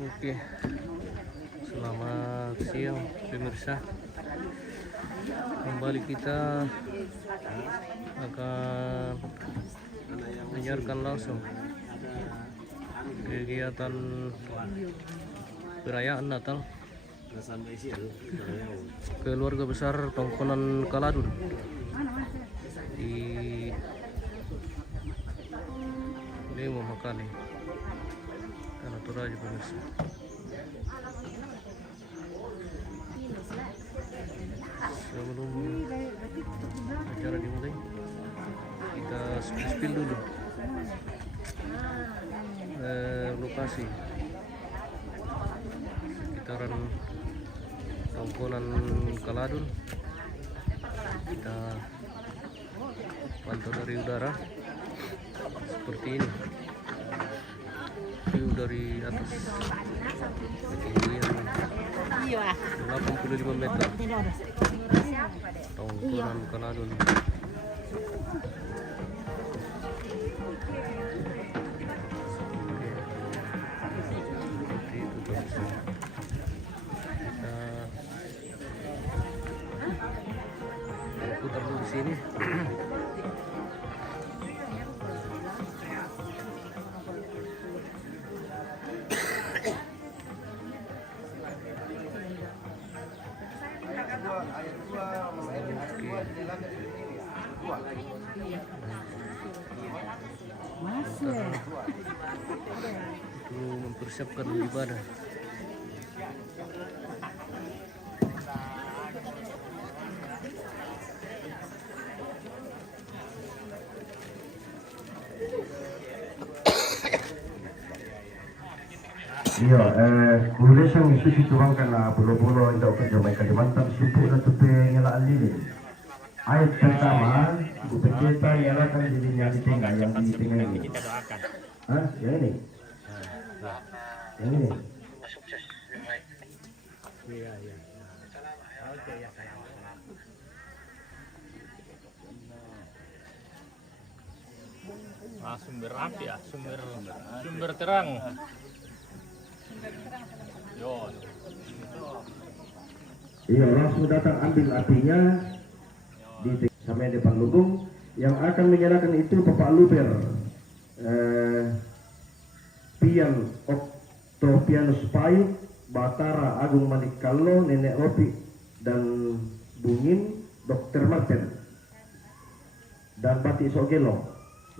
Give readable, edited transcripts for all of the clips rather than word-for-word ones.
Oke, selamat siang pemirsa. Kembali kita akan menyiarkan langsung kegiatan perayaan Natal keluarga besar Tongkonan Kaladun di Demo Makale, Tanah Toraja pemirsa. Sebelum acara dimulai, kita spill dulu lokasi sekitaran Tongkonan Kaladun. Kita pantau dari udara seperti ini, view dari atas ketinggian 85 meter Tongkonan Kaladun. Seperti itu pemirsa. Kita putar dulu di sini. Itu mempersiapkan ibadah. Iya, kemudian sang isu tuangkan lah pulau-pulau yang kerja mereka di Kalimantan sibuk dan tepi nyelaan lilin. Ayat pertama, kita nyalakan lilinnya di tengah yang di tengah ini. Kita doakan. Hah? Yang ini? Yang ini? Sukses. Iya. Oke ya sayang. Sumber api ya, sumber terang. Iya, langsung datang ambil apinya di sampai depan lubung. Yang akan menyalakan itu Bapak Luber, Pian Oktopianus Payuk, Batara Agung Manik Kallo, Nenek Ropi dan Bungin, Dr. Martin dan Batik Sogelo.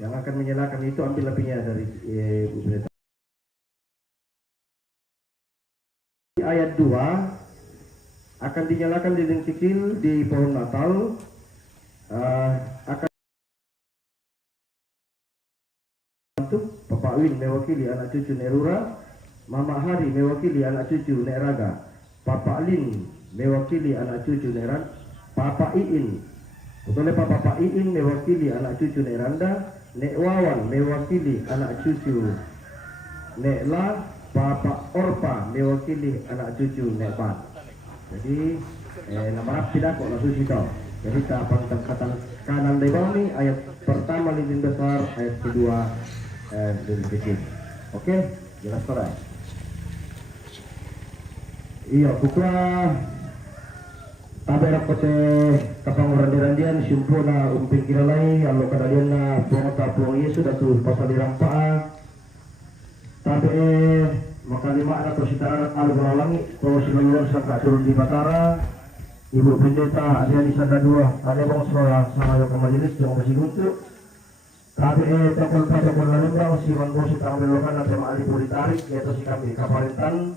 Yang akan menyalakan itu ambil apinya dari Bu Pendeta. Ayat 2 akan dinyalakan lilin kecil di pohon Natal. Akan Bapak Win mewakili anak cucu Nerura, Mama Hari mewakili anak cucu Nek Raga, Papa Lin mewakili anak cucu Neran, Papa Iin, betul Papa Iin mewakili anak cucu Nek Randa, Nek Wawan mewakili anak cucu Nek La, Papa Orpa mewakili anak cucu Nek Pan. Jadi nama tidak kok langsung sih tau. Jadi tahapan kata kanan dari bawah nih, ayat pertama lilin besar, ayat kedua lilin kecil. Oke, jelas korai. Iya, buka tabe rapote kapang randian simpona umping kiralai allo kadalian na puang Yesus datu pasal dirampaa. Tabe makalima anak persitaran al-Balalangi kalau sinuluan sangka turun di Batara. Ibu Pendeta ada di sana dua, ada bang sekolah sama yang majelis yang masih lucu. Tapi protokol lalu masih mengurus tentang belokan dan tema alih ditarik yaitu si kami kaparintan.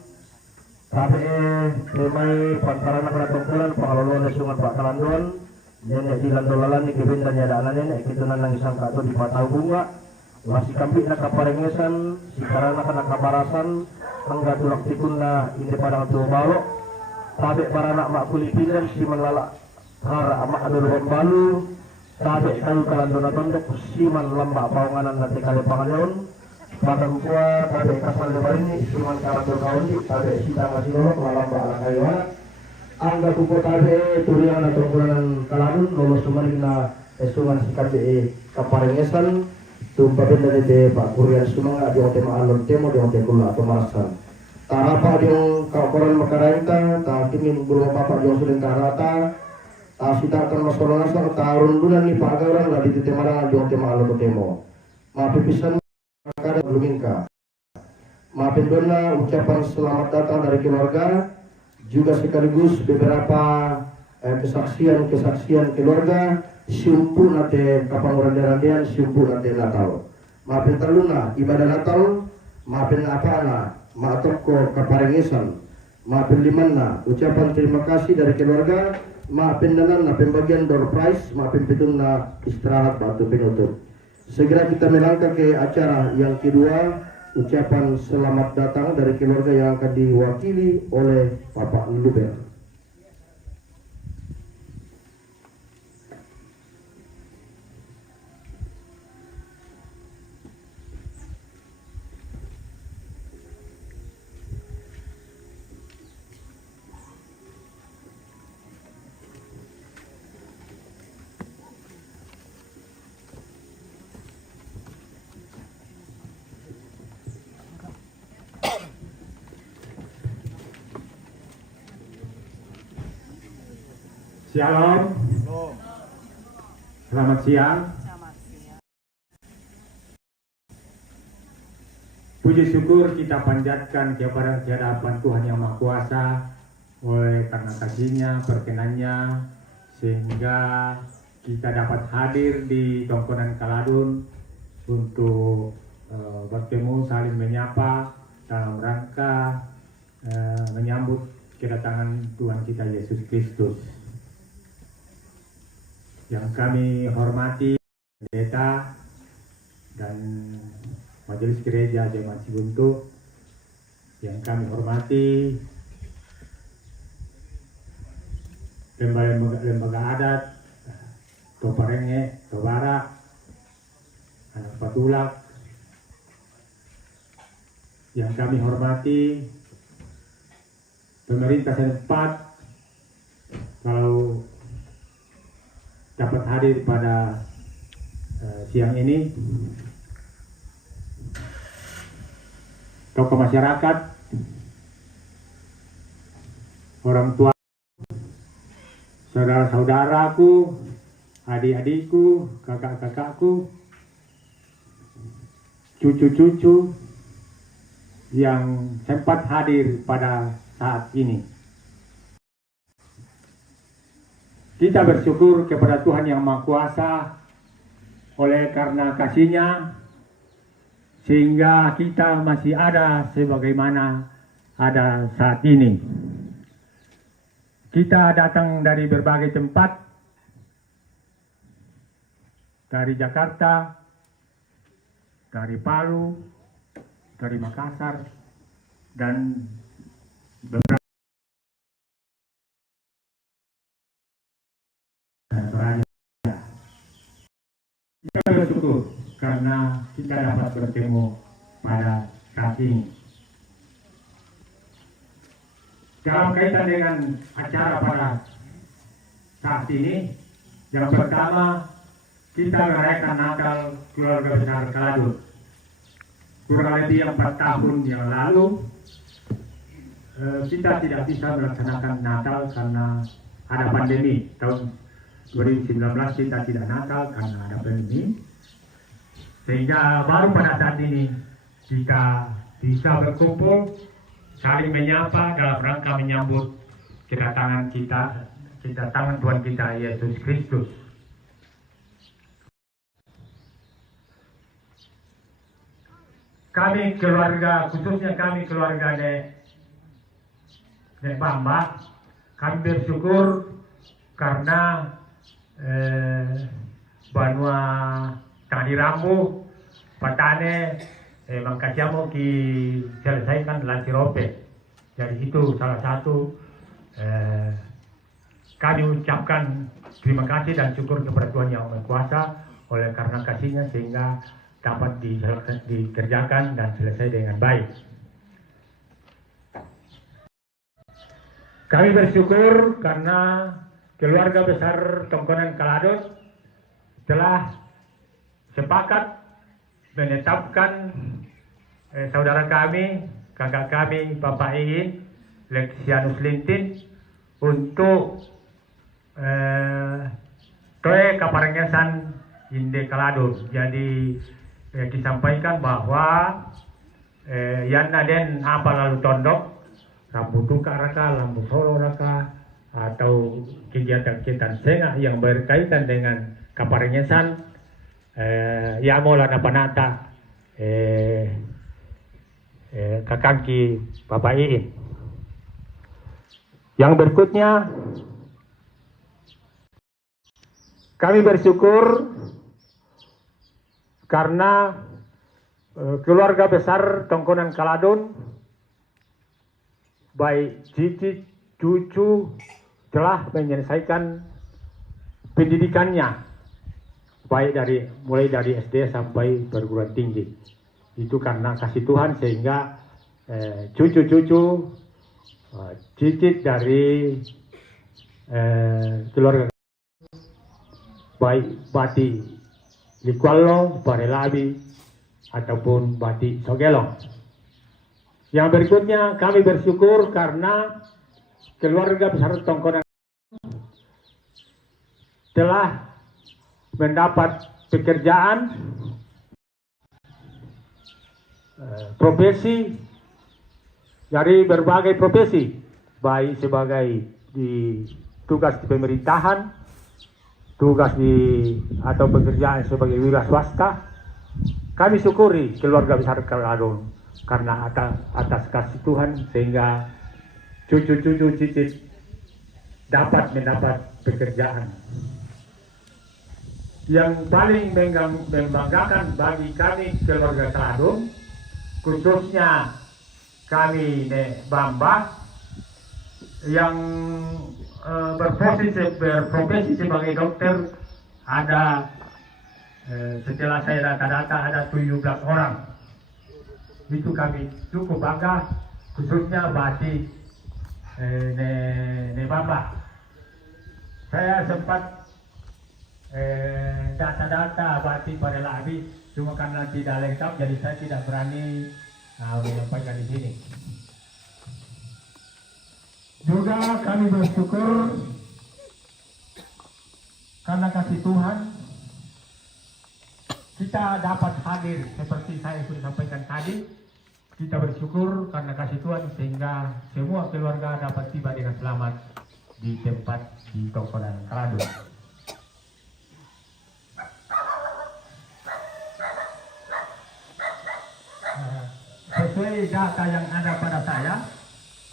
Tapi temai pantaran pada tongkolan pengelolaan sungai Pak Kalandon nenek di landolalan di kebun dan ada anak nenek kita nang sangka itu di patah bunga masih kami nak kaparengesan si karana nak kabarasan angga tulak tikuna ini padang tuh balok. Tabe para anak mak kulipinan si menlalak hara amak adul pembalu tabe kayu kalandona tondok si man lambak pawanganan nanti kali panganon pada kuat tabe kasal lebar ini si man kalandon kawan di tabe si tangga si nolok lambak ala kayuan angga kuko tabe turian atau kulanan kalandon lolos sumaring na esungan si kabe kaparengesan tumpah benda de Pak Kurian Sumanga di hotel Maalon Temo di hotel Kula atau Marasan. Tarapa yung kaukuran makarenta, takimin belum bapak yung sudah tarata, sita akan masalah nasa tarundunan ni pagaran lah di timarang yung timalo to temo. Mapipisan makada belumingka. Maafin dona ucapan selamat datang dari keluarga, juga sekaligus beberapa kesaksian keluarga, siumpu nate kapangurandian, siumpu nate Natal. Maafin terluna ibadah Natal, maafin apa maatok ko kaparengisan, maafin limanna ucapan terima kasih dari keluarga, maafin nanan na pembagian door prize, maafin pitun na istirahat batu penutup. Segera kita melangkah ke acara yang kedua, ucapan selamat datang dari keluarga yang akan diwakili oleh Bapak Luber. Shalom. Selamat siang. Puji syukur kita panjatkan kepada hadapan Tuhan Yang Maha Kuasa oleh karena kasih-Nya, perkenannya, sehingga kita dapat hadir di Tongkonan Kaladun untuk bertemu, saling menyapa dalam rangka menyambut kedatangan Tuhan kita Yesus Kristus. Yang kami hormati pendeta dan majelis gereja Jemaat Cibuntu, yang kami hormati lembaga adat Toparenge, Tobara, Anak Patulak, yang kami hormati pemerintah setempat, kalau dapat hadir pada siang ini, tokoh masyarakat, orang tua, saudara-saudaraku, adik-adikku, kakak-kakakku, cucu-cucu yang sempat hadir pada saat ini. Kita bersyukur kepada Tuhan Yang Maha Kuasa oleh karena kasih-Nya, sehingga kita masih ada sebagaimana ada saat ini. Kita datang dari berbagai tempat, dari Jakarta, dari Palu, dari Makassar, dan beberapa kita bersyukur karena kita dapat bertemu pada saat ini. Dalam kaitan dengan acara pada saat ini, yang pertama kita merayakan Natal keluarga besar Kaladun. Kurang lebih 4 tahun yang lalu kita tidak bisa melaksanakan Natal karena ada pandemi. Tahun 2019 kita tidak Natal karena ada pandemi, sehingga baru pada saat ini kita bisa berkumpul, saling menyapa dalam rangka menyambut kedatangan Tuhan kita Yesus Kristus. Kami keluarga, khususnya kami keluarga Nek Bamba, kami bersyukur karena Banua Tadi Rambu Patane Mangkasiamo ki selesaikan Lansirope. Jadi itu salah satu kami ucapkan terima kasih dan syukur kepada Tuhan Yang Maha Kuasa oleh karena kasih-Nya sehingga dapat dikerjakan dan selesai dengan baik. Kami bersyukur karena keluarga besar Tongkonan Kaladun telah sepakat menetapkan saudara kami kakak kami Bapak Iin Lexianus Lintin untuk toe kaparengesan Inde Kaladun. Jadi disampaikan bahwa yan naden apa lalu tondok rambut tuka raka, lampu solo raka, atau kegiatan-kegiatan sengah yang berkaitan dengan kaparengesan ya mola napanata kakangki Bapak Iin. Yang berikutnya, kami bersyukur karena keluarga besar Tongkonan Kaladun, baik cicit, cucu, telah menyelesaikan pendidikannya, baik mulai dari SD sampai perguruan tinggi. Itu karena kasih Tuhan, sehingga cucu-cucu, cicit dari keluarga baik Bati Likualo, Parelabi, ataupun Bati Sogelong. Yang berikutnya, kami bersyukur karena keluarga besar Tongkonan telah mendapat pekerjaan profesi dari berbagai profesi, baik sebagai tugas di pemerintahan, tugas atau pekerjaan sebagai wira swasta. Kami syukuri keluarga besar Kaladun karena atas kasih Tuhan, sehingga cucu-cucu cicit dapat mendapat pekerjaan. Yang paling membanggakan bagi kami keluarga Kaladun, khususnya kami Bamba yang berprofesi sebagai dokter, ada setelah saya data-data ada 17 orang. Itu kami cukup bangga, khususnya Bati Bamba. Saya sempat data-data Bati Parelabi, cuma karena tidak lengkap jadi saya tidak berani menyampaikan di sini. Juga kami bersyukur karena kasih Tuhan kita dapat hadir seperti saya sudah sampaikan tadi. Kita bersyukur karena kasih Tuhan sehingga semua keluarga dapat tiba dengan selamat di tempat di Tongkonan Kaladun. Sesuai data yang ada pada saya,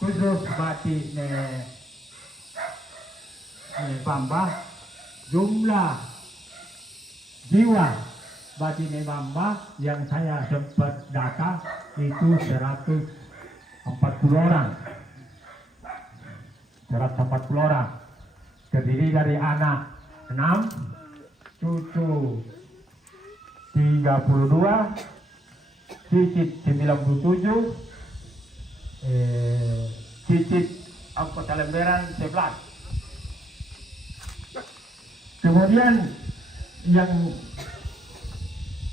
khusus Bati Bamba, jumlah jiwa Bati Bamba yang saya sempat data itu 140 orang. 140 orang. Terdiri dari anak 6, cucu 32, cicit 97, cicit anggota lembaran 11. Kemudian yang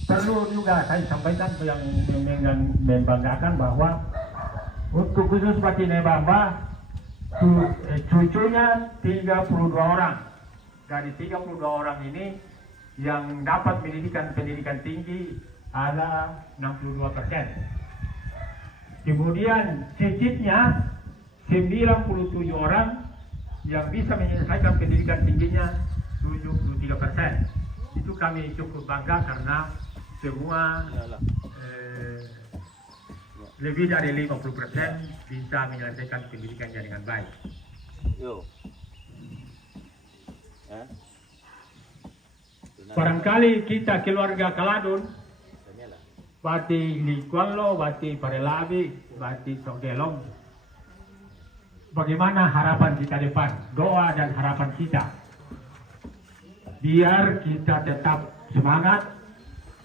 perlu juga saya sampaikan yang membanggakan bahwa untuk khusus Bati Bamba cucunya 32 orang. Dari 32 orang ini yang dapat pendidikan tinggi ada 62%. Kemudian cicitnya 97 orang yang bisa menyelesaikan pendidikan tingginya 73%. Itu kami cukup bangga karena semua lebih dari 50% bisa menyelesaikan pendidikannya dengan baik. Barangkali kita keluarga Kaladun, Bati Likualo, Bati Parelabi, Bati Sogelong, bagaimana harapan kita depan, doa dan harapan kita, biar kita tetap semangat,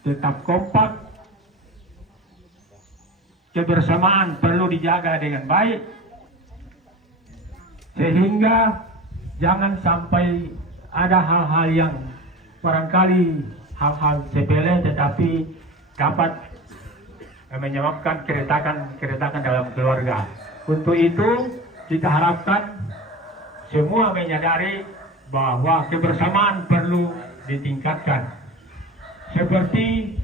tetap kompak, kebersamaan perlu dijaga dengan baik, sehingga jangan sampai ada hal-hal yang barangkali hal-hal sepele tetapi dapat menyebabkan keretakan dalam keluarga. Untuk itu kita harapkan semua menyadari bahwa kebersamaan perlu ditingkatkan. Seperti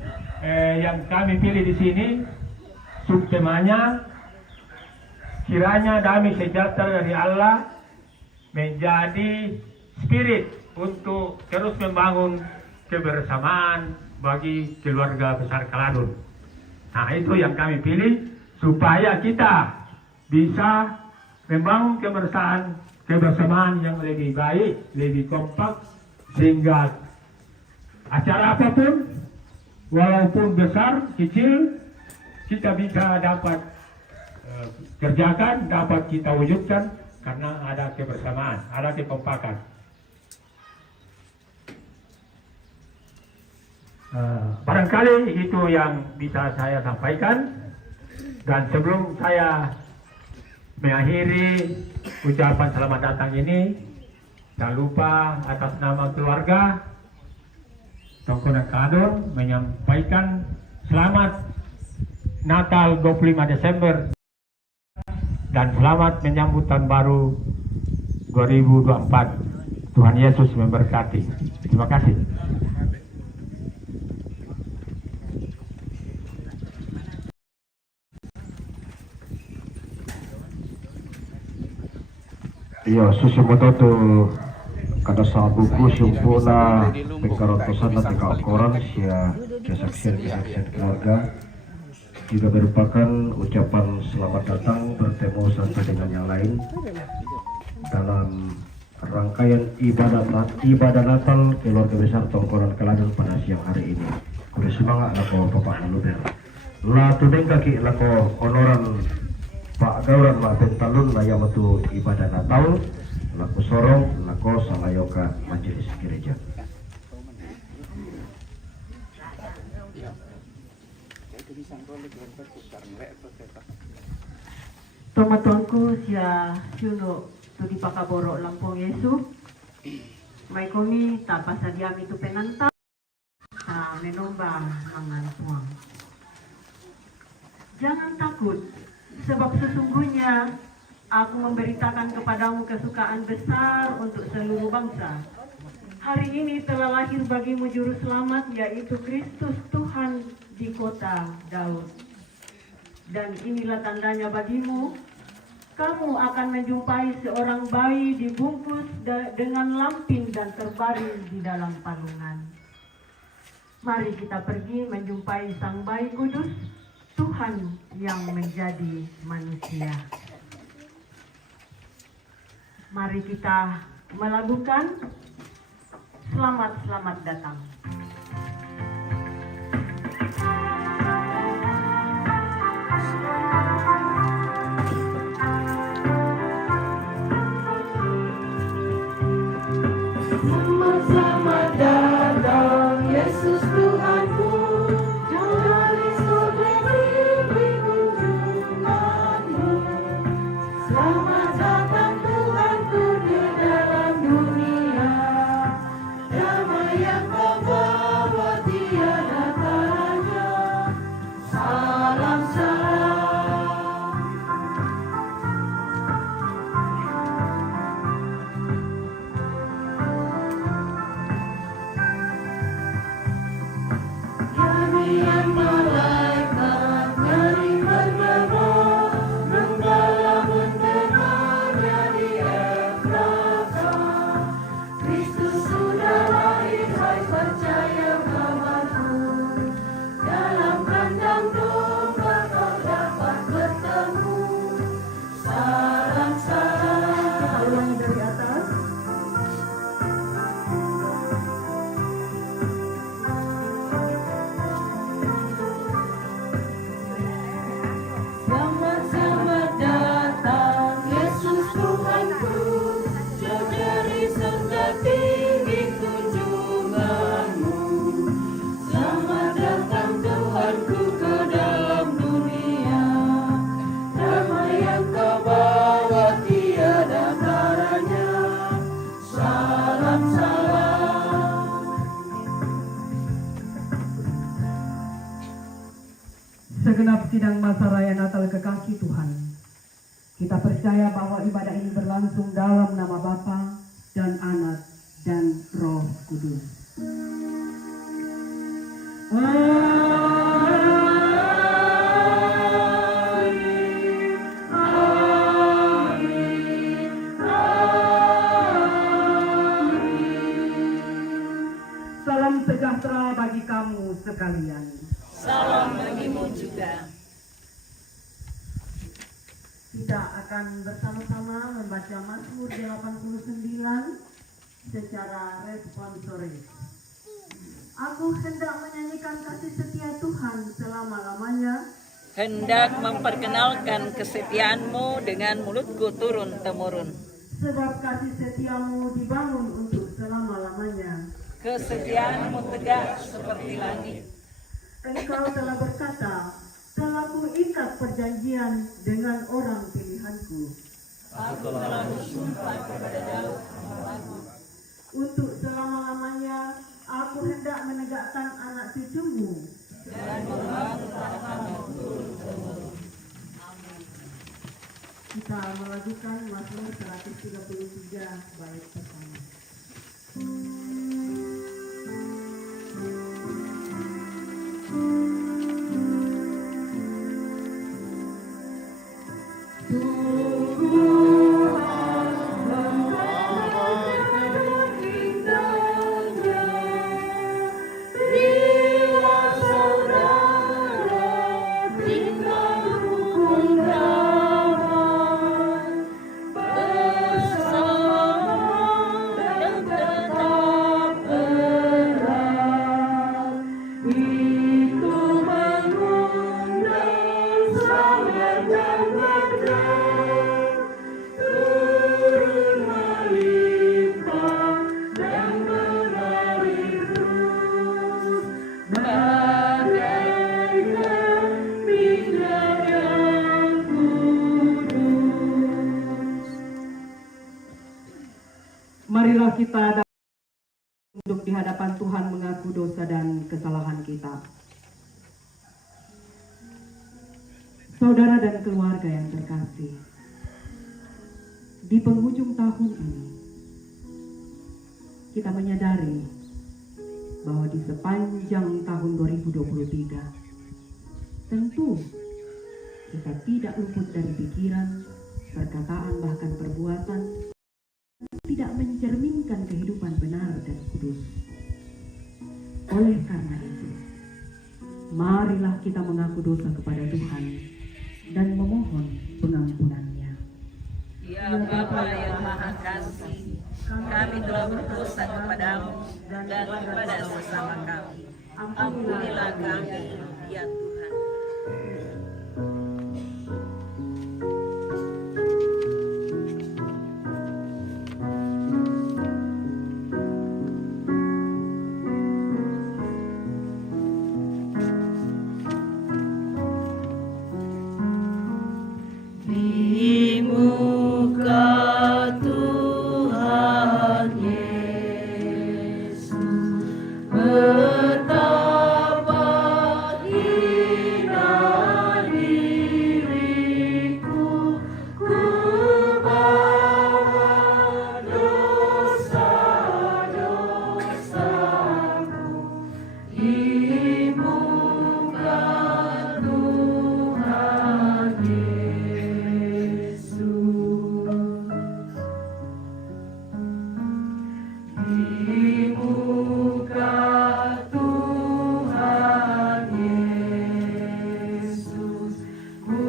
yang kami pilih di sini, subtemanya kiranya damai sejahtera dari Allah menjadi spirit untuk terus membangun kebersamaan bagi keluarga besar Kaladun. Nah, itu yang kami pilih supaya kita bisa membangun kebersamaan yang lebih baik, lebih kompak, sehingga acara apapun, walaupun besar, kecil, kita bisa dapat kerjakan, dapat kita wujudkan karena ada kebersamaan, ada kekompakan. Barangkali itu yang bisa saya sampaikan, dan sebelum saya mengakhiri ucapan selamat datang ini, jangan lupa atas nama keluarga Tongkonan Kaladun menyampaikan selamat Natal 25 Desember dan selamat menyambut tahun baru 2024. Tuhan Yesus memberkati. Terima kasih. Iya, susumoto tu kada sabuku sempurna pengkarotosan dan koran sia kesaksian keluarga juga merupakan ucapan selamat datang bertemu satu dengan yang lain dalam rangkaian ibadah Natal keluarga besar Tongkonan Kaladun pada siang hari ini. Kudu semangat lako Bapak Naluber. La tudeng kaki lako honoran Pak Gauran la bentalun la yamatu ibadah Natal laku sorong lako salayoka majelis gereja. Tomatuanku sia syuno tu di Pakaboro Lampung Yesu. May kami tapasadiam itu penanta sa menomba mangan puang. Jangan takut, sebab sesungguhnya aku memberitakan kepadamu kesukaan besar untuk seluruh bangsa. Hari ini telah lahir bagimu juru selamat, yaitu Kristus Tuhan di kota Daud. Dan inilah tandanya bagimu, kamu akan menjumpai seorang bayi dibungkus dengan lampin dan terbaring di dalam palungan. Mari kita pergi menjumpai sang bayi kudus, Tuhan yang menjadi manusia. Mari kita melakukan selamat datang. Selamat datang Yesus Tuhanku, jauh dari kunjunganmu. Selamat datang Tuhanku ke dalam dunia, damai yang kau bawa. datang ke kaki Tuhan. Kita percaya bahwa ibadah ini berlangsung dalam nama Bapa dan Anak dan Roh Kudus. Salam sejahtera bagi kamu sekalian. Salam bagimu juga. Kita akan bersama-sama membaca Mazmur 89 secara responsoris. Aku hendak menyanyikan kasih setia Tuhan selama-lamanya. Hendak memperkenalkan kesetiaanmu dengan mulutku turun-temurun. Sebab kasih setiamu dibangun untuk selama-lamanya. Kesetiaanmu tegak seperti langit. Engkau telah berkata, telah kuikat perjanjian dengan orang pilihanku. Aku telah bersumpah kepada Daud. Untuk selama-lamanya, aku hendak menegakkan anak cucumu. Dan membangun tahtamu turun-temurun. Kita melakukan Mazmur 133 bait pertama. Marilah kita duduk di hadapan Tuhan mengaku dosa dan kesalahan kita. Saudara dan keluarga yang terkasih, di penghujung tahun ini, kita menyadari bahwa di sepanjang tahun 2023, tentu kita tidak luput dari pikiran, perkataan, bahkan perbuatan tidak mencerminkan kehidupan benar dan kudus. Oleh karena itu, marilah kita mengaku dosa kepada Tuhan dan memohon pengampunannya. Ya Bapa yang Maha Kasih, kami telah berdosa kepadamu dan kepada sesama kami. Ampunilah kami, ya Tuhan. Di muka Tuhan Yesus, betapa hina diriku, ku bawa dosa-dosaku di muka Tuhan Yesus. Di muka Tuhan Yesus, ku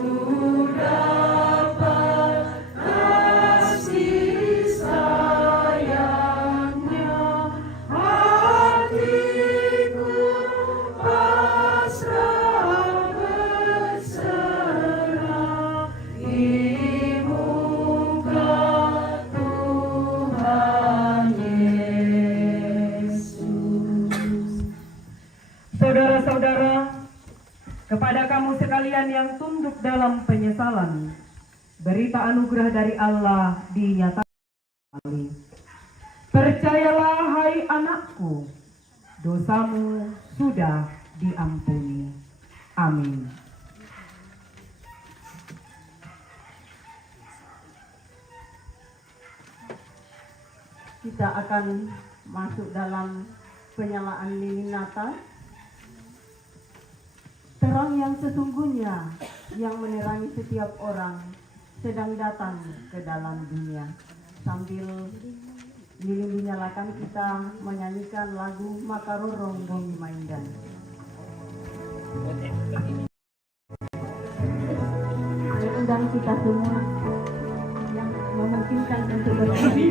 dapat kasih sayangnya, hatiku pasrah berserah di muka Tuhan Yesus. Saudara-saudara, kepada kamu sekalian yang tunduk dalam penyesalan, berita anugerah dari Allah dinyatakan. Percayalah hai anakku, dosamu sudah diampuni. Amin. kita akan masuk dalam penyalaan lilin Natal. Terang yang sesungguhnya yang menerangi setiap orang sedang datang ke dalam dunia. Sambil lilin dinyalakan, kita menyanyikan lagu Makarorong Bumi Maindan. Saya undang kita semua yang memungkinkan untuk berdiri.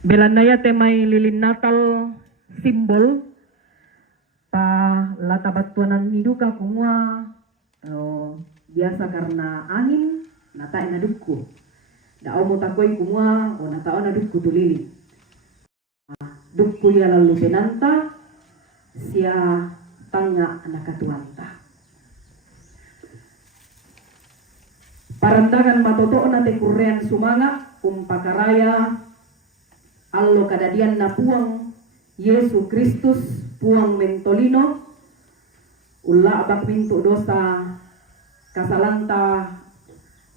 Belandaya temai lilin Natal simbol pa lata batuanan hiduka kumua biasa karena angin nata ena dukku da au motakoi kumua o nata ona dukku tu lilin dukku ya lalu benanta sia tanga anak katuanta Parandangan matoto na te kurrean sumanga pakaraya allo kadadian na puang Yesu Kristus puang mentolino ulla abak pintu dosa kasalanta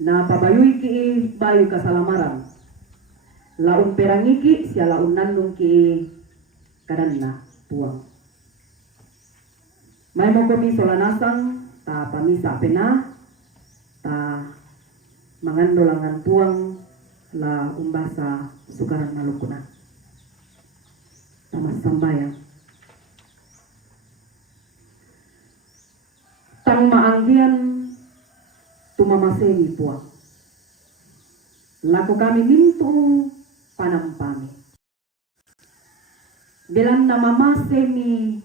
na pabayuy ki bayu kasalamaran laun perangiki sia laun nandung ki kadanna puang may mo komi solanasang ta pamisa pena ta mangandolangan puang la umbasa sukaran malukuna tamas sambayang tang maanggian tumamaseni puang laku kami mintu panampami belan nama masemi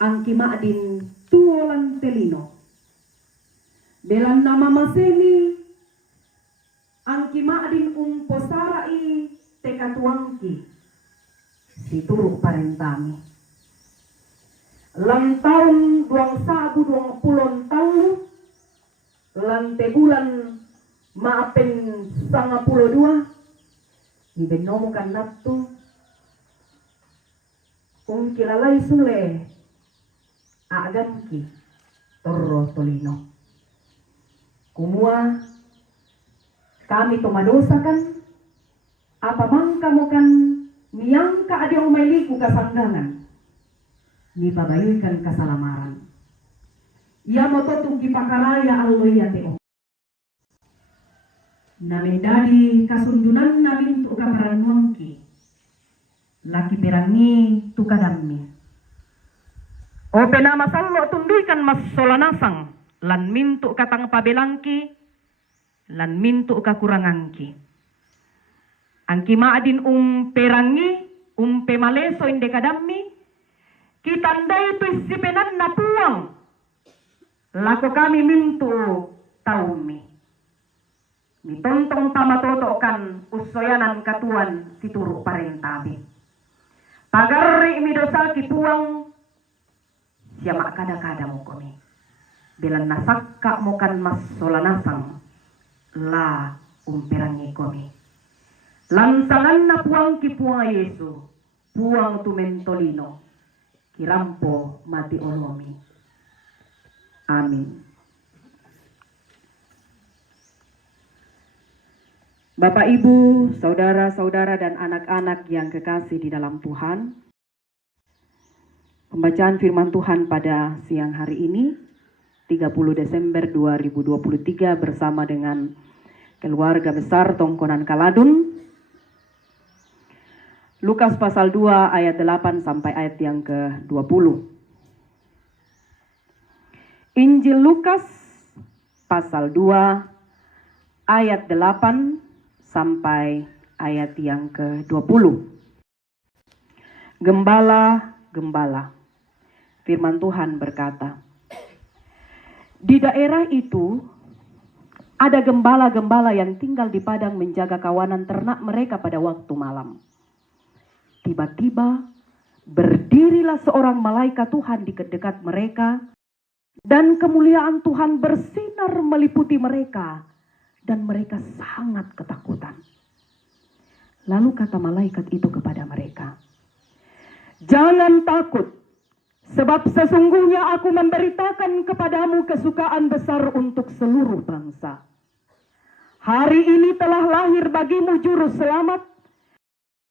ang kimaadin tuolan telino belan nama masemi ang kimaadin posara'i tekatuangki situru parentami lang taon 2020 lang bulan maapen 92 ibenomokan natto kung kilalay sule aaganki torro tolino kumua kami tumadosakan apamang kamu kan miyang kaadiyong may liku kasanggangan ni pabayuykan kasalamaran iya mo totong kipakaraya alloy yateo namin dadi kasundunan namin tu kaparanuangki laki perangi tu kadammi o penama sallo tunduikan mas solanasang lan mintu katang pabelangki lan mintu kakurangangki angki maadin perangi pemaleso inde kadammi kitandai tu sipenan na puang lako kami mintu taumi mitontong tamatotokan usoyanan katuan situru parentabi pagarri midosa ki puang siya kada mo komi bilang nasakka mo kan mas solanasang la umperangi komi lansangan na puang ki puang Yesu puang tu mentolino kirampo mati olomi amin. Bapak Ibu, saudara-saudara dan anak-anak yang kekasih di dalam Tuhan, pembacaan firman Tuhan pada siang hari ini 30 Desember 2023 bersama dengan keluarga besar Tongkonan Kaladun. Lukas pasal 2 ayat 8 sampai ayat yang ke-20. Injil Lukas pasal 2 ayat 8 sampai ayat yang ke-20. Gembala, firman Tuhan berkata, di daerah itu ada gembala-gembala yang tinggal di padang menjaga kawanan ternak mereka pada waktu malam. Tiba-tiba berdirilah seorang malaikat Tuhan di dekat mereka dan kemuliaan Tuhan bersinar meliputi mereka dan mereka sangat ketakutan. Lalu kata malaikat itu kepada mereka, jangan takut. Sebab sesungguhnya aku memberitakan kepadamu kesukaan besar untuk seluruh bangsa. Hari ini telah lahir bagimu juru selamat,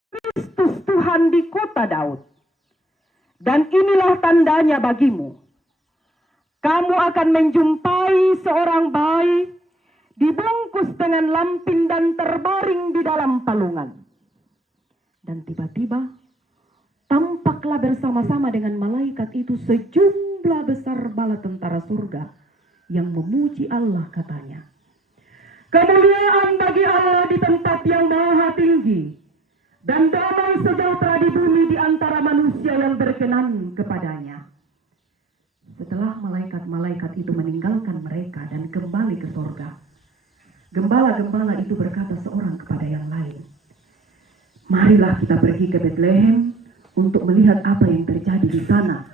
Kristus Tuhan di kota Daud. Dan inilah tandanya bagimu. Kamu akan menjumpai seorang bayi dibungkus dengan lampin dan terbaring di dalam palungan. Dan tiba-tiba tampaklah bersama-sama dengan malaikat itu sejumlah besar bala tentara surga yang memuji Allah, katanya. Kemuliaan bagi Allah di tempat yang maha tinggi dan damai sejahtera di bumi di antara manusia yang berkenan kepadanya. Setelah malaikat-malaikat itu meninggalkan mereka dan kembali ke surga, gembala-gembala itu berkata seorang kepada yang lain, marilah kita pergi ke Betlehem untuk melihat apa yang terjadi di sana,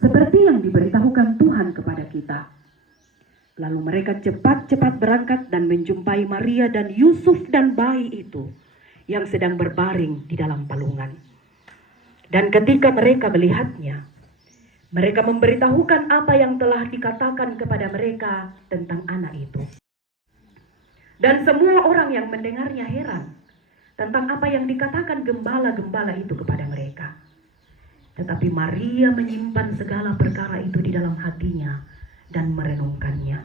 seperti yang diberitahukan Tuhan kepada kita. Lalu mereka cepat-cepat berangkat dan menjumpai Maria dan Yusuf dan bayi itu yang sedang berbaring di dalam palungan. Dan ketika mereka melihatnya, mereka memberitahukan apa yang telah dikatakan kepada mereka tentang anak itu. Dan semua orang yang mendengarnya heran tentang apa yang dikatakan gembala-gembala itu kepada mereka. Tetapi Maria menyimpan segala perkara itu di dalam hatinya dan merenungkannya.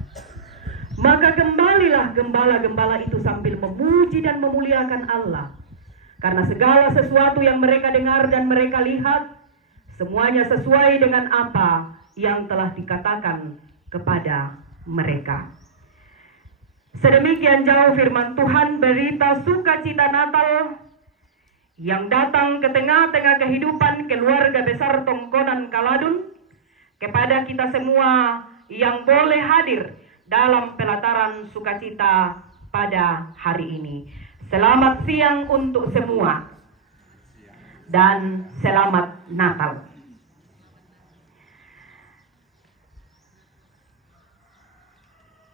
Maka kembalilah gembala-gembala itu sambil memuji dan memuliakan Allah. Karena segala sesuatu yang mereka dengar dan mereka lihat, semuanya sesuai dengan apa yang telah dikatakan kepada mereka. Sedemikian jauh firman Tuhan, berita sukacita Natal yang datang ke tengah-tengah kehidupan keluarga besar Tongkonan Kaladun kepada kita semua yang boleh hadir dalam pelataran sukacita pada hari ini. Selamat siang untuk semua dan selamat Natal.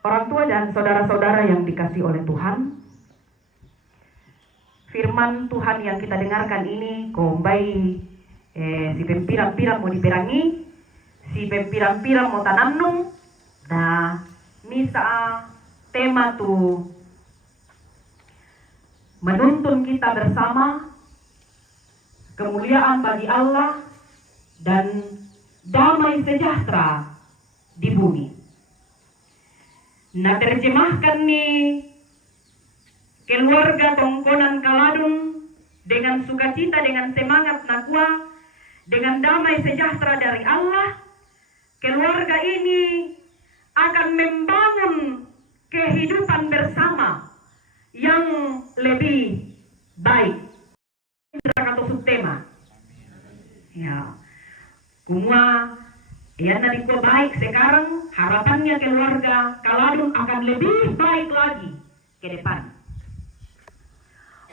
Orang tua dan saudara-saudara yang dikasihi oleh Tuhan, firman Tuhan yang kita dengarkan ini, kombai si pempirang-pirang mau diperangi, si pempirang-pirang mau tanamnung, nah misa tema tu menuntun kita bersama kemuliaan bagi Allah dan damai sejahtera di bumi. Nah, terjemahkan nih keluarga Tongkonan Kaladun dengan sukacita, dengan semangat nakwa, dengan damai sejahtera dari Allah. Keluarga ini akan membangun kehidupan bersama yang lebih baik. Atau subtema. Ya, kumua ya dari baik sekarang, harapannya keluarga Kaladun akan lebih baik lagi ke depan.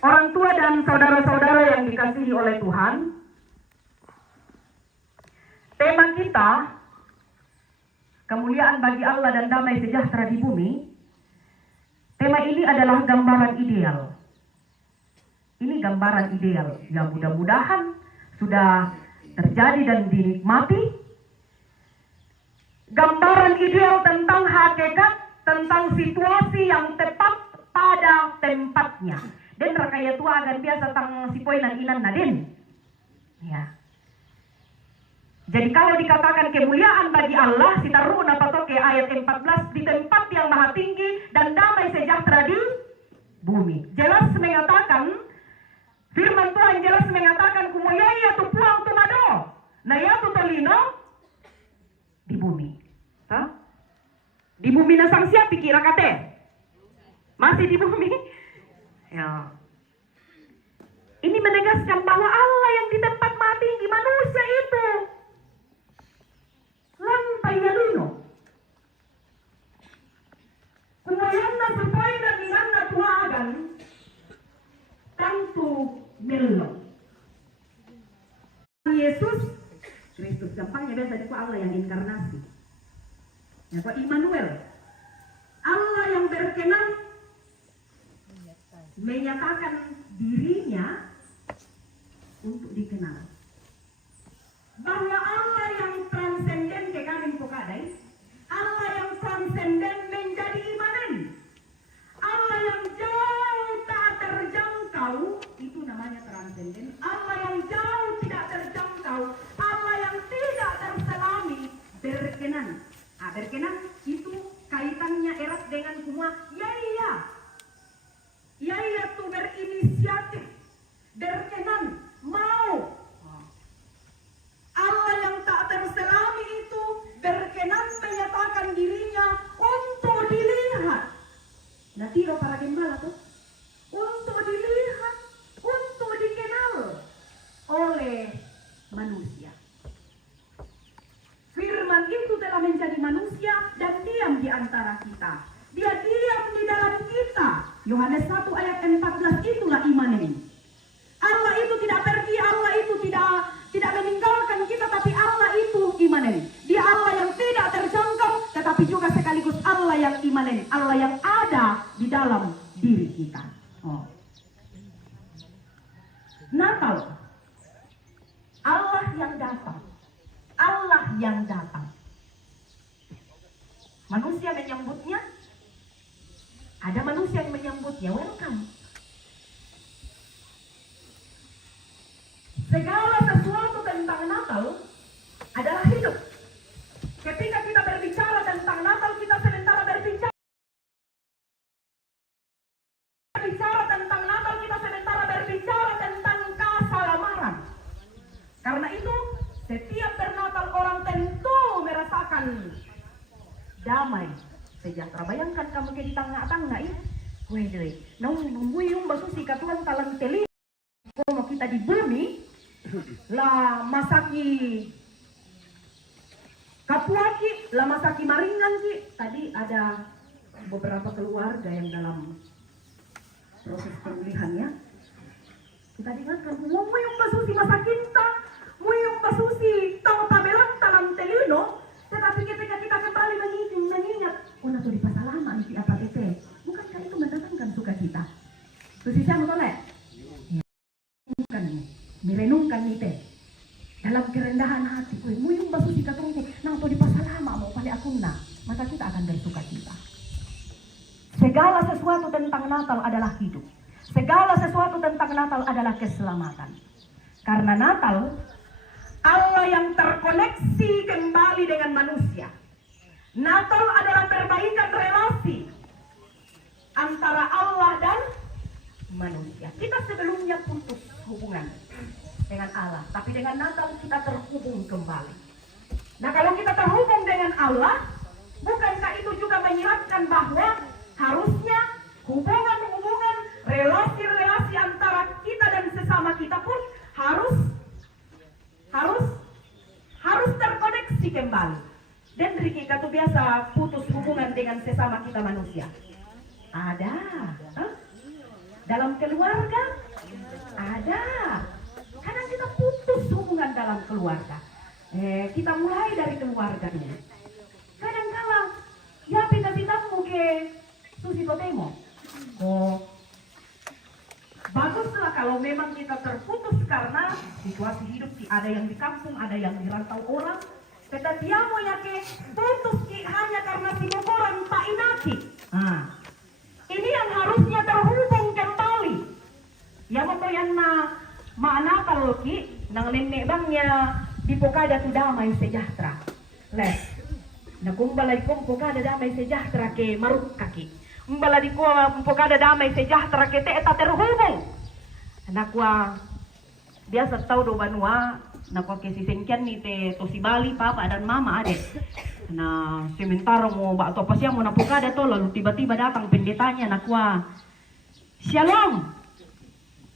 Orang tua dan saudara-saudara yang dikasihi oleh Tuhan, tema kita, kemuliaan bagi Allah dan damai sejahtera di bumi, tema ini adalah gambaran ideal. Ini gambaran ideal yang mudah-mudahan sudah terjadi dan dinikmati. Gambaran ideal tentang hakikat, tentang situasi yang tepat pada tempatnya. Dan rakaya tua agar biasa tang sipoi nan inan nadin. Ya. Jadi kalau dikatakan kemuliaan bagi Allah, sitaru napatoke ayat 14, di tempat yang maha tinggi dan damai sejahtera di bumi. Jelas mengatakan, firman Tuhan jelas mengatakan kumuyaya tu puang tu mado, naya tu tolino di bumi. Hah? Di bumi na sang siap pikir kate. Masih di bumi. Ya. Ini menegaskan bahwa Allah yang di tempat maha tinggi, manusia itu lantai yaluno. Kumayana supaya dan inanna tuagan tantu melo. Yesus Kristus, gampangnya biasa itu Allah yang inkarnasi. Ya, Pak Immanuel, Allah yang berkenan menyatakan dirinya untuk dikenal. Bahwa Allah yang transenden ke kami pokadai, Allah yang transenden menjadi imanen. Allah yang jauh tak terjangkau, itu namanya transenden. Allah yang jauh tidak terjangkau, Allah yang tidak terselami, berkenan. Berkenan itu kaitannya erat dengan semua ya tuh berinisiatif, berkenan, mau. Allah yang tak terselami itu berkenan menyatakan dirinya untuk dilihat. Nah, tiro para gembala tuh, untuk dilihat, untuk dikenal oleh manusia. Firman itu telah menjadi manusia dan diam di antara kita. Dia diam di dalam kita. Yohanes 1 ayat 14, itulah iman ini. Allah itu tidak pergi, Allah itu tidak meninggalkan kita, tapi Allah itu iman ini. Dia Allah yang tidak terjangkau, tetapi juga sekaligus Allah Allah yang datang. Manusia menyambutnya, ada manusia yang menyambutnya, welcome. Segala sesuatu tentang Natal adalah hidup. Ketika kita berbicara tentang Natal, kita sementara berbicara tentang Natal, kita sementara berbicara tentang keselamaran. Karena itu, setiap bernatal orang tentu merasakan damai, sejahtera. Bayangkan kamu ke di tengah-tengah ini, weh, nungguin basusi katuan talang teli, kalau kita di bumi, lah masaki kapuaki, lah masaki maringan ki. Tadi ada beberapa keluarga yang dalam proses pemulihannya. Kita dengarkan, muyung basusi masakinta, muyung basusi tahu tabelang talang telino. Tetapi ketika kita kembali mengingat, oh nato di pasalama nih apa tete, bukankah itu mendatangkan sukacita? Terus siapa toleh? Bukan, merenungkan nih teh dalam kerendahan hati. Muyung basusi katungku, nato di pasalama mau pada akunna, maka kita akan bersukacita. Segala sesuatu tentang Natal adalah hidup. Segala sesuatu tentang Natal adalah keselamatan. Karena Natal, Allah yang terkoneksi kembali dengan manusia. Natal adalah perbaikan relasi antara Allah dan manusia. Kita sebelumnya putus hubungan dengan Allah, tapi dengan Natal kita terhubung kembali. Nah, kalau kita terhubung dengan Allah, bukankah itu juga menyiratkan bahwa harusnya hubungan-hubungan, relasi-relasi antara kita dan sesama kita pun harus terkoneksi kembali. Dan Riki kata biasa putus hubungan dengan sesama kita manusia. Ada. Dalam keluarga ada. Kadang kita putus hubungan dalam keluarga. Kita mulai dari keluarga dulu. Kadang-kala ya kita ke susi temo. Oh, baguslah kalau memang kita terputus karena situasi hidup. Ada yang di kampung, ada yang di rantau orang. Tetapi yang mau yake putus hanya karena sibuk orang tak inaki. Ini yang harusnya terhubung kembali. Yang membayang Natal ki nang nenek bangnya di pokada tu damai sejahtera. Les. Nakumbalay ko pokada damai sejahtera ke maruk kaki. Umbaladi ko pokada damai sejahtera ke te terhubung. Nakwa biasa tahu do banua nakwa ke si sengkian ni te to si Bali papa dan mama ade. Nah, sementara mau bakto apa sih mau napokada to lalu tiba-tiba datang pendetanya nakwa. Shalom.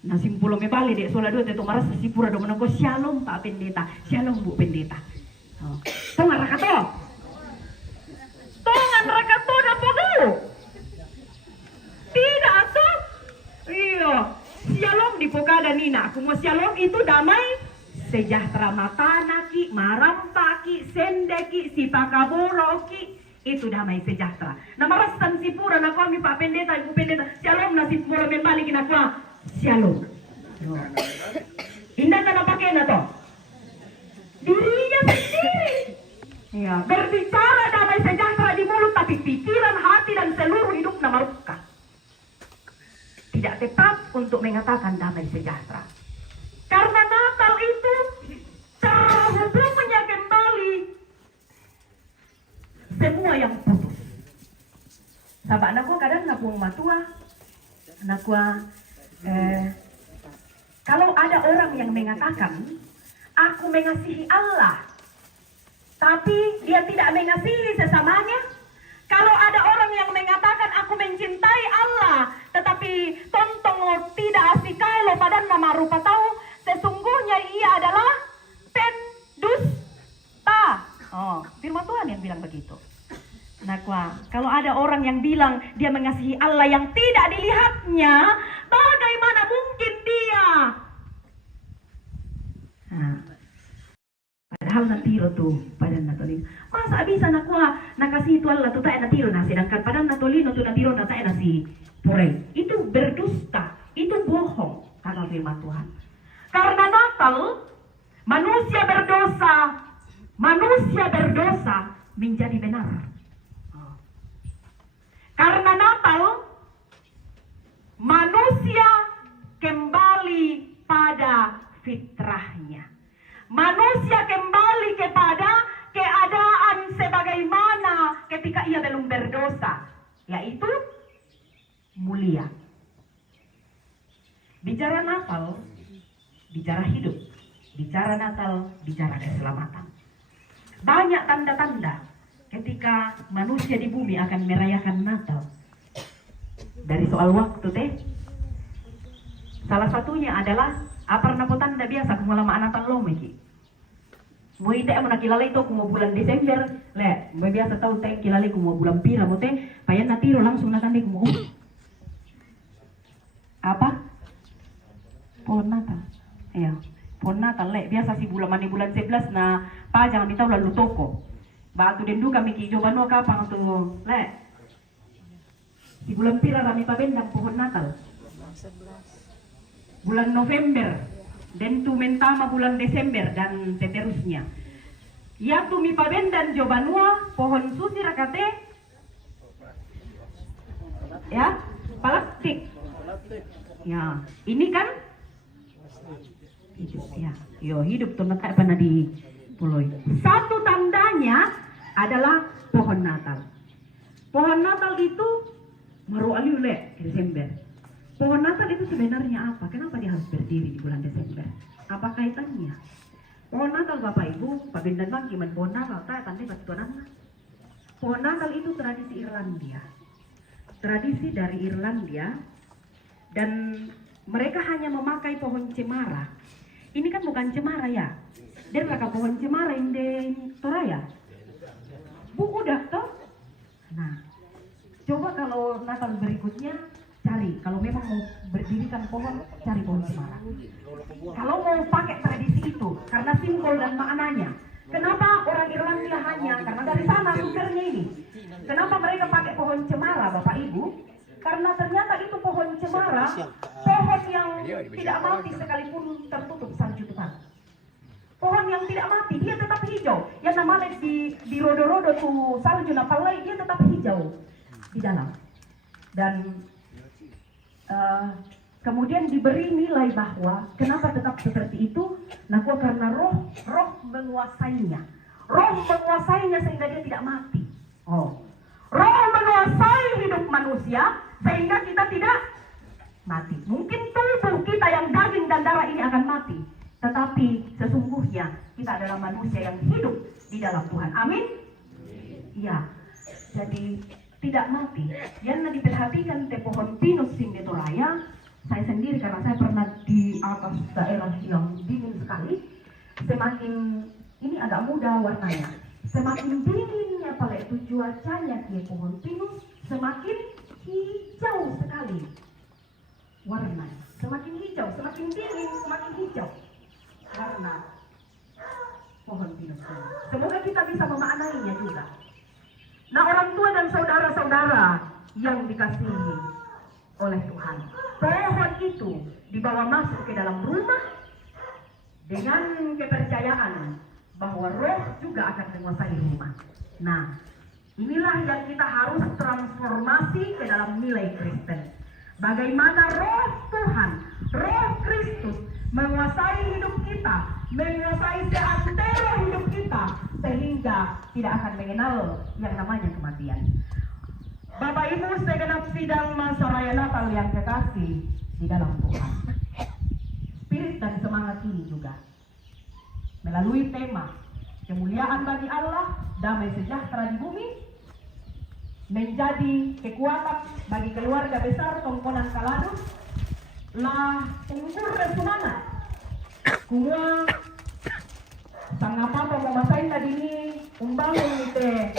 Nah, simpulo me Bali dek sola dua te to maras si pura do menako shalom pak pendeta. Shalom Bu pendeta. Oh. Tongan rakato. Tongan rakato na podo. Tidak atuh. Iya. Shalom di pokada nina. Aku mau shalom itu damai sejahtera matanaki, marampaki, sendeki, sipakaboroki. Itu damai sejahtera. Nah marasan si pura na kami pak pendeta, ibu pendeta. Shalom na si pura membalik na kwa. Shalom. Indah na pakai na to. Dirinya sendiri. Ya, berbicara damai sejahtera di mulut tapi pikiran, hati dan seluruh hidup na maruka. Tidak tepat untuk mengatakan damai sejahtera. Karena Natal itu terhubungnya kembali semua yang putus. Sabak anakku kadang napung matua, anakku kalau ada orang yang mengatakan aku mengasihi Allah, tapi dia tidak mengasihi sesamanya. Kalau ada orang yang mengatakan aku mencintai Allah, tetapi tontong tidak asikai lo padan nama rupa tahu, sesungguhnya ia adalah pendusta. Oh, firman Tuhan yang bilang begitu. Nah, kalau ada orang yang bilang dia mengasihi Allah yang tidak dilihatnya, bagaimana mungkin dia? Nah, padahal natiro tuh pada natolino. Masa bisa nakasih itu Allah tuh tak natiro nah, sedangkan pada natolino tuh natiro tak nasi purei. Itu berdusta, itu bohong kata firman Tuhan. Karena Natal manusia berdosa, manusia menjadi benar. Karena Natal, manusia kembali pada fitrahnya. Manusia kembali kepada keadaan sebagaimana ketika ia belum berdosa, yaitu mulia. Bicara Natal, bicara hidup. Bicara Natal, bicara keselamatan. Banyak tanda-tanda ketika manusia di bumi akan merayakan Natal. Dari soal waktu teh, salah satunya adalah apa nama tanda biasa kumulama Natal lo meki. Mo ite mo nakilala ito kumo bulan Desember, le, mo biasa tahu teh kilala kumo bulan pira mo teh, payan natiro langsung natanda kumo. Apa? Pohon Natal. Iya. Pohon Natal le, biasa si bulan 11 na pa jangan minta lalu toko. Batu dendu kami ki coba no kapang tuh le. Di bulan pira kami pabendang pohon Natal. Bulan November, dan tu mentama bulan Desember dan seterusnya. Ya tu mi pabendan jobanua pohon susi rakate. Ya, plastik. Ya, ini kan hidup ya. Yo hidup tuh nak pernah di pulau. Satu tandanya adalah pohon Natal. Pohon Natal itu meruali oleh Desember. Pohon Natal itu sebenarnya apa? Kenapa dia harus berdiri di bulan Desember? Apa kaitannya? Pohon Natal Bapak Ibu, Pak Bendan Bang, gimana pohon Natal? Tandai batuan. Pohon Natal itu tradisi Irlandia. Tradisi dari Irlandia. Dan mereka hanya memakai pohon cemara. Ini kan bukan cemara ya. Dia pakai pohon cemara yang di Toraya. Bu udah toh? Nah, coba kalau Natal berikutnya cari, kalau memang mau berdirikan pohon, cari pohon cemara. Kalau mau pakai tradisi itu, karena simbol dan maknanya. Kenapa orang Irlandia hanya, karena dari sana sumbernya ini. Kenapa mereka pakai pohon cemara Bapak Ibu? Karena ternyata itu pohon cemara, pohon yang tidak mati sekalipun tertutup salju Tuhan. Pohon yang tidak mati, dia tetap hijau. Yang namanya di rodo-rodo tuh salju napalai, dia tetap hijau di dalam. Dan kemudian diberi nilai bahwa kenapa tetap seperti itu? Nah, karena roh menguasainya. Roh menguasainya sehingga dia tidak mati. Roh menguasai hidup manusia sehingga kita tidak mati. Mungkin tubuh kita yang daging dan darah ini akan mati, tetapi sesungguhnya kita adalah manusia yang hidup di dalam Tuhan. Amin. Iya. Jadi tidak mati. Yang diperhatikan di pohon pinus sing di Toraya, saya sendiri karena saya pernah di atas daerah yang dingin sekali, semakin ini agak muda warnanya, semakin dinginnya pada itu cuacanya di pohon pinus, semakin hijau sekali warnanya, semakin hijau, semakin dingin, semakin hijau karena pohon pinus ini. Semoga kita bisa memaknainya juga. Nah, orang tua dan saudara-saudara yang dikasihi oleh Tuhan, pohon itu dibawa masuk ke dalam rumah dengan kepercayaan bahwa roh juga akan menguasai rumah. Nah, inilah yang kita harus transformasi ke dalam nilai Kristen. Bagaimana roh Tuhan, roh Kristus menguasai hidup kita, menguasai seantero hidup kita, sehingga tidak akan mengenal yang namanya kematian. Bapak Ibu segenap sidang masa raya Natal yang kekasih di dalam Tuhan, spirit dan semangat ini juga melalui tema kemuliaan bagi Allah, damai sejahtera di bumi, menjadi kekuatan bagi keluarga besar Tongkonan Kaladus, lah tungkur resumana kumua sangapa pemamasain tadi ini umbangun ite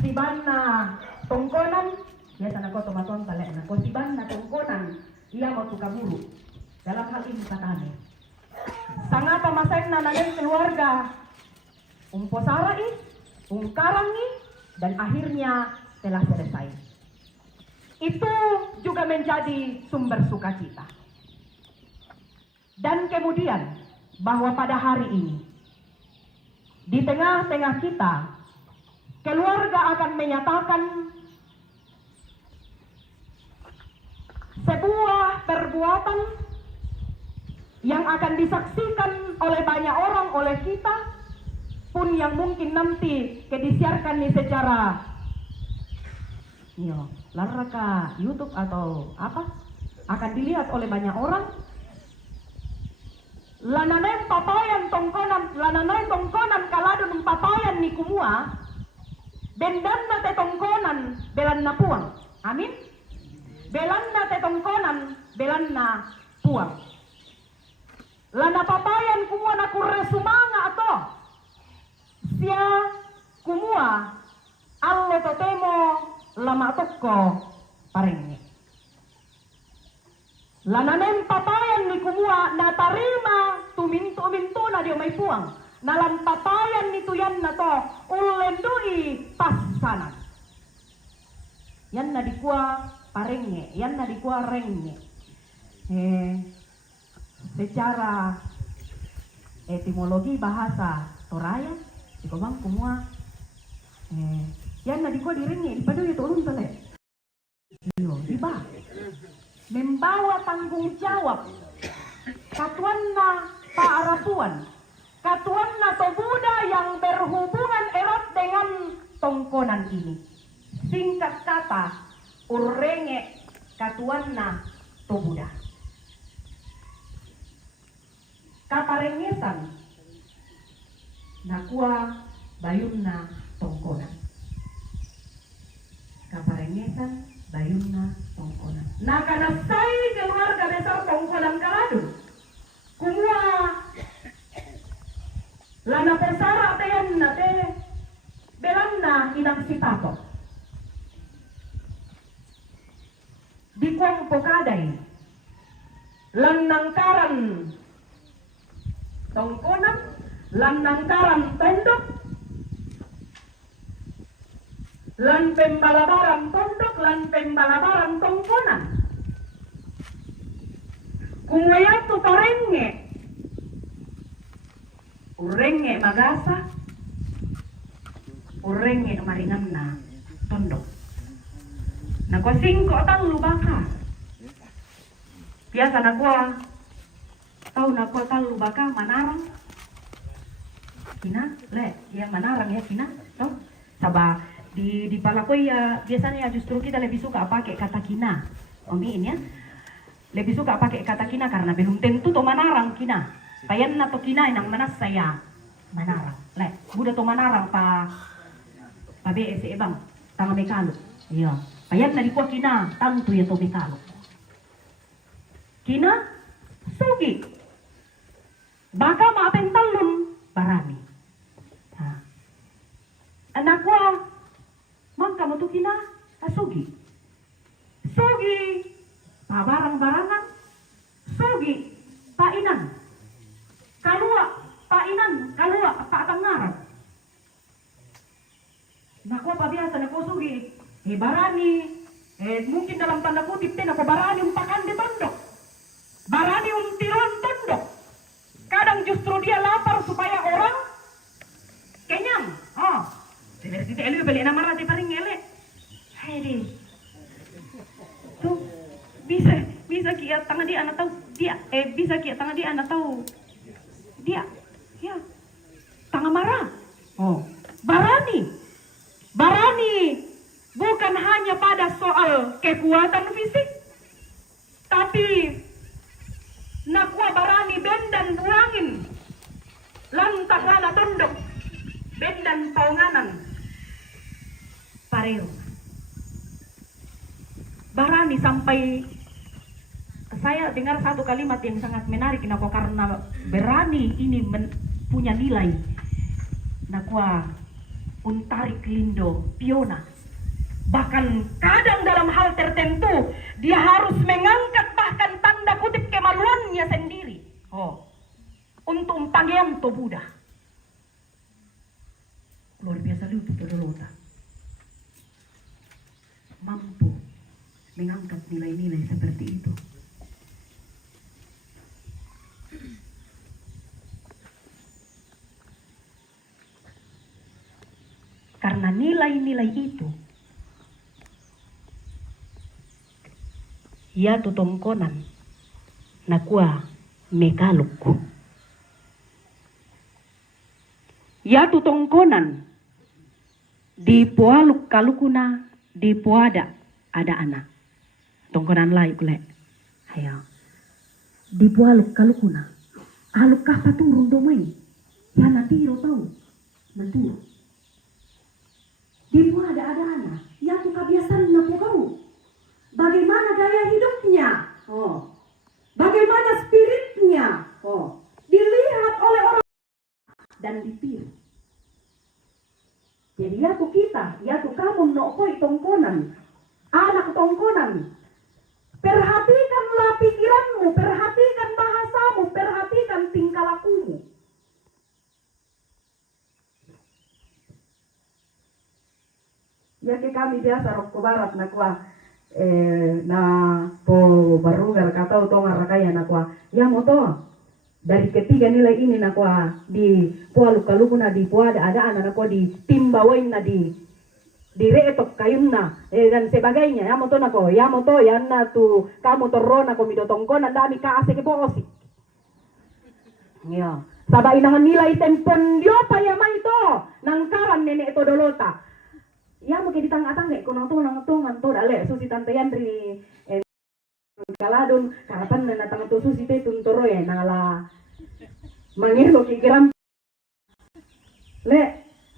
sibanna Tongkonan ya sana ko tomaton tale na ko sibanna Tongkonan ia mau tukang bulu dalam hal ini katanya sangapa pemasain nanagen keluarga Posarai, Karangi, dan akhirnya telah selesai. Itu juga menjadi sumber sukacita. Dan kemudian bahwa pada hari ini di tengah-tengah kita, keluarga akan menyatakan sebuah perbuatan yang akan disaksikan oleh banyak orang, oleh kita pun, yang mungkin nanti disiarkan nih secara laraka YouTube atau apa, akan dilihat oleh banyak orang. Lananain papayan tongkonan kaladon papayan ni kumua bendan na te tongkonan belan na puang. Amin. Belan na te tongkonan belan na puang. Lana papayan kumua na kurresumanga ato sia kumua allo totemo lama tokko parenge. Lananen papayan ni kumua na tarima tuminto na dia may puang. Nalan papayan ni tuyan na to ulendui pasanan. Yan na dikua parenge, yan na dikua renge. Secara etimologi bahasa Toraya, dikomang kumua yan na dikua direnge, dipadu itu ulun tale. Yo, diba? Membawa tanggung jawab katuan na paarapuan, katuan na tobuda yang berhubungan erat dengan tongkonan ini. Singkat kata, urenge katuan na tobuda. Kaparengesan nakua bayun na tongkonan. Kaparengesan bayun na tongkonan. Nakanasay keluarga besar tongkonan kaladun. Kumua lana pesara teyan na te belan na inang sitato. Di kuang pokaday lanangkaran tongkonan, lanangkaran tondok, lan pembalabaran tondok, lan pembalabaran tongkonan. Kung wayatu parenge, urenge magasa, urenge maringan na tondok. Nakwasing ko atang lubaka. Biasa nakwa, tahu nakwa tang lubaka manarang. Kina, yang manarang ya kina, tahu? Sabah di Palakoy biasanya justru kita lebih suka pakai kata kina, omiin ya. Lebih suka pakai kata kina karena belum tentu to manarang kina. Payan na to kina inang manas saya manarang. Buda to manarang pa BS ebang tanga mekalo. Iya. Payan na di ko kina tanto ya to mekalo. Kina sugi. Baka maapen talon barami. Anak ko mangka mo to kina asugi. Sugi barang-barangan, sugi painan, kalua patangaran. Nako pa biasa nako sugi, barani, mungkin dalam tanda kutip nako barani umpakan di tondok, barani tiruan tondok. Kadang justru dia lapar supaya orang kenyang. Seperti elu beli nama rati paling ngele. Hei tuh bisa kia tangan dia anak tahu dia bisa kia tangan dia anak tahu dia ya tangan marah. Barani bukan hanya pada soal kekuatan fisik, tapi nakwa barani bendan buangin lantak lana tondok bendan paunganan pareo. Barani sampai saya dengar satu kalimat yang sangat menarik, nako karena berani ini punya nilai. Nakwa untarik lindo piona. Bahkan kadang dalam hal tertentu dia harus mengangkat bahkan tanda kutip kemaluannya sendiri. Untuk umpagian to Buddha. Luar biasa lupa terlota. Mampu mengangkat nilai-nilai seperti itu. Karena nilai-nilai itu ya tutongkonan nakua mekalukku. Ya tutongkonan di pualuk kalukuna di puada ada anak. Tongkonan lain kule. Hayo. Di pualuk kalukuna. Aluk kah paturun domai. Ya nanti ro tahu. Nanti. Di puada ada anak. Ya tu kebiasaan napu kau. Bagaimana gaya hidupnya? Oh. Bagaimana spiritnya? Oh. Dilihat oleh orang dan ditiru. Jadi ya tu kita, ya tu kamu nokoi tongkonan, anak tongkonan. Perhatikanlah pikiranmu, perhatikan bahasamu, perhatikan tingkah lakumu. Ya ke kami biasa rokko barat nakwa na po barugar katau tonga rakaya nakwa ya moto. Dari ketiga nilai ini nakwa di pualu kalukuna di puada ada anak nakwa di timbawain na di reetok kayunna dan sebagainya ya moto nako ya moto ya na tu kamu torona ko midotongkon dami ka ase ke bosi ya saba inangan nilai tempon dio pa ya mai to nang kawan nenek to dolota ya mo ke ditang-tang ko nang to dale susi tante Yandri kaladon karapan na natang to susi te tuntoro ya nala mangiro kikiram le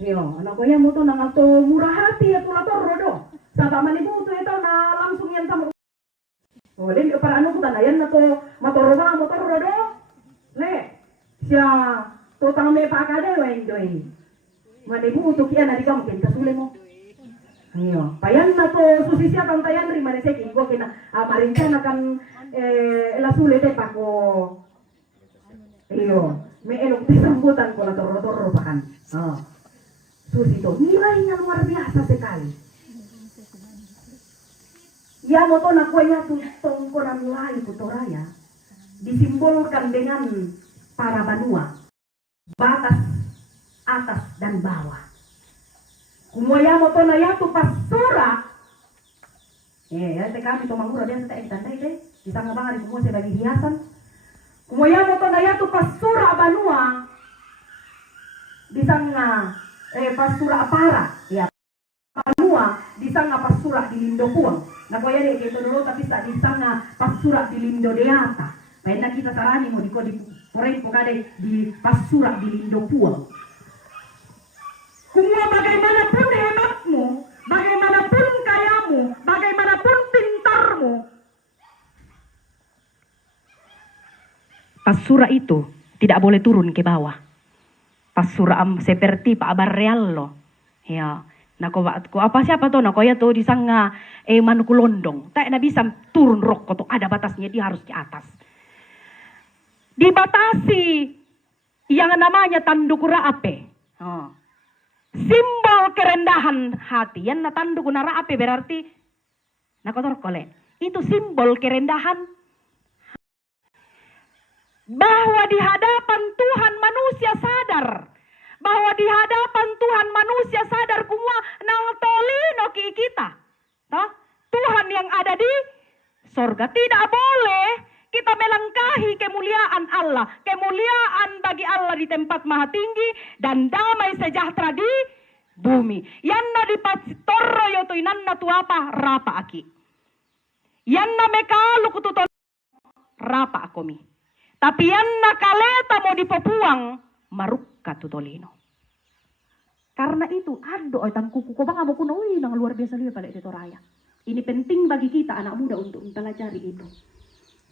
yo anak ko ya mo to nang to murah hati ya tula torro do saba manibu to ito na langsung yan tamo oh den para ano ko tanayan na to motor do le siya to tang me pa ka de wa enjoy manibu to kian na digam ken kasule mo iyo payan na to susi siya tang tayan ri maniseki ko kina marincan akan lasule te pa ko iyo me elok disambutan ko na torro pa kan oh susi to nilainya luar biasa sekali ya moto na kuya tu tongkonan nilai Putoraya disimbolkan dengan para banua batas atas dan bawah. Kumaya moto na ya tu pasura. Ya kami to mangura dia sa tandai deh. Bisa ngabangan kumua sebagai hiasan. Kumaya moto na ya tu pasura banua. Bisa nga pasura apara. Ya. Banua bisa nga pasura di lindo puang. Na kuya deh gitu dulu tapi sa bisa nga pasura di lindo deata. Pena kita sarani mo di ko di poreng pokade di pasura di lindo puang. Kumua bagaimanapun hebatmu, bagaimanapun kayamu, bagaimanapun pintarmu, pasura itu tidak boleh turun ke bawah. Pasura seperti Pak Barreallo, ya. Nako apa siapa tuh? Nako ya tuh disanga manuku londong. Tak na bisa turun rokok tuh ada batasnya dia harus di atas. Dibatasi yang namanya tandukura ape. Oh. Simbol kerendahan hati. Yang na tandukura ape berarti nakotor kole. Itu simbol kerendahan. Bahwa di hadapan Tuhan manusia sadar. Bahwa di hadapan Tuhan manusia sadar kumua nang tolino ki kita. Toh? Tuhan yang ada di sorga. Tidak boleh kita melangkahi kemuliaan Allah. Kemuliaan bagi Allah di tempat maha tinggi. Dan damai sejahtera di bumi. Yanna di pastorro yoto inanna tuapa rapa aki. Yanna mekalu kututol rapa akomi. Tapi yanna kaleta mau dipopuang marukka tutolino. Karena itu ado tang kuku ko bang amo kuno nang luar biasa lihat pada Putoraya. Ini penting bagi kita anak muda untuk mempelajari itu.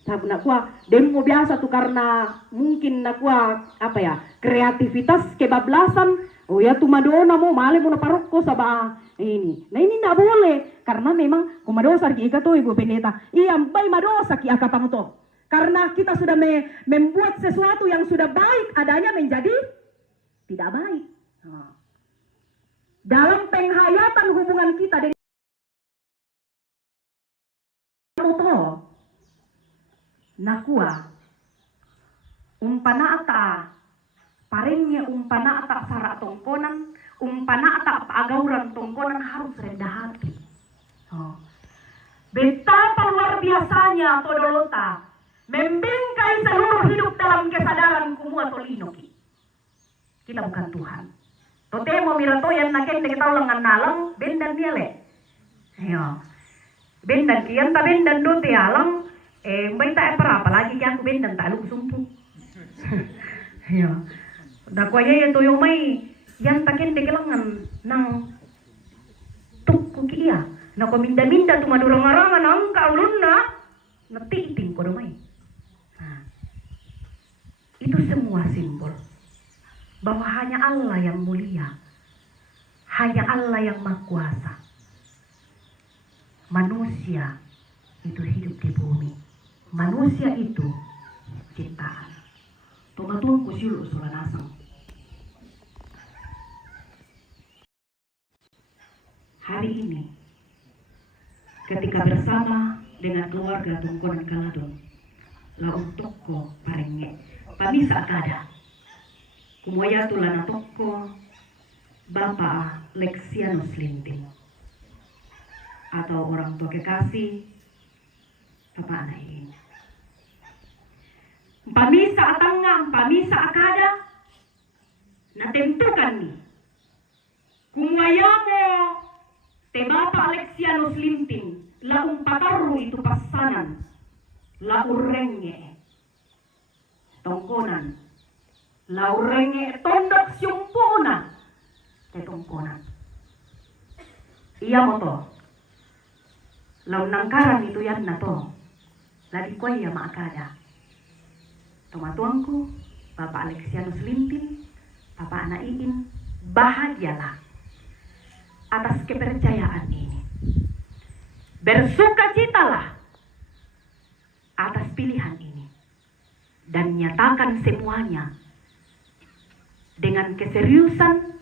Sabu nakwa demo biasa tuh karena mungkin nakwa apa ya kreativitas kebablasan. Oh ya tuh madona mau male mau parokko sabah ini. Nah ini tidak boleh karena memang kumadosa ki ikato ibu pendeta. Iya bay madosa ki akapang to. Karena kita sudah membuat sesuatu yang sudah baik adanya menjadi tidak baik. Nah. Dalam penghayatan hubungan kita dengan nakua umpana ata arengnya umpana atak sara tongkonan, umpana atak agauran tongkonan harus rendah hati. Oh. Betapa luar biasanya Todolota membingkai seluruh hidup dalam kesadaran kumua tolinoki. Kita bukan Tuhan. Tote mo miratoyan na kay kita ulang nalang bendan niale. Ayo. Bendan kian ta bendan do te alang may ta para palagi kaya ko bendan ta lug sumpu. Ayo. Dakwaya ito yung may yan takin te kelangan nang tukku kiya. Na ko minda-minda tumadurang-arangan ang kaulun na natiting ko dumay. Itu semua simbol bahwa hanya Allah yang mulia, hanya Allah yang maha kuasa. Manusia itu hidup di bumi, manusia itu ciptaan. Tumatun kusil usulan asam. Hari ini, ketika bersama dengan keluarga Tongkonan Kaladon, laung toko parenge, pamisa kada. Kumaya tulana toko Bapak Lexianus Linting atau orang tua kekasih Bapak anak ini. Pamisa atanga, pamisa akada, natentukan ni. Kumaya mo te Bapak Lexianus Linting laung pataru itu pasanan, laung renge, tongkonan. Laurenge tondok syumpuna te tongkonan. Iya mo to. Lau nangkaran itu yan na to. Lagi ko ya maakada. Tomatuangku, Bapak Lexianus Linting, Bapak Ana Iin, bahagialah atas kepercayaan ini. Bersukacitalah atas pilihan ini. Dan nyatakan semuanya dengan keseriusan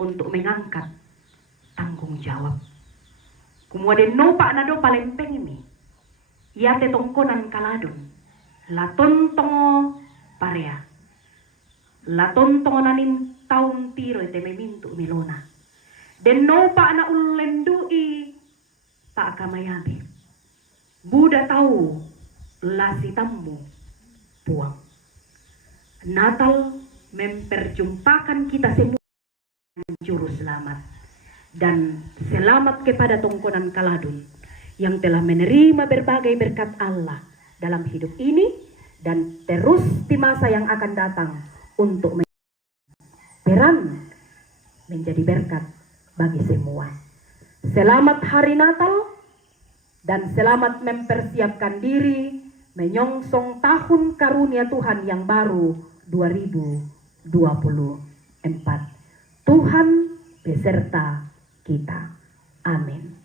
untuk mengangkat tanggung jawab. Kemudian nopa nado palempeng ini, ia te Tongkonan Kaladon, la tontongo parea, la tontongo nanin taun tiro te memintu milona, den nopa na ulendui pa kamayabe, Buddha tahu lasi tammu puang. Natal memperjumpakan kita semua dengan juru selamat, dan selamat kepada Tongkonan Kaladon yang telah menerima berbagai berkat Allah dalam hidup ini dan terus di masa yang akan datang untuk peran menjadi berkat bagi semua. Selamat Hari Natal dan selamat mempersiapkan diri menyongsong tahun karunia Tuhan yang baru 2024. Tuhan beserta kita. Amin.